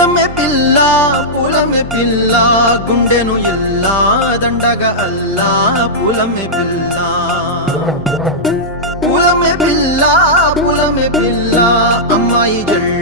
పూలమే పిల్ల గుండెను ఇల్లా దండగ అల్లా పూలమే పిల్ల అమ్మాయి జల్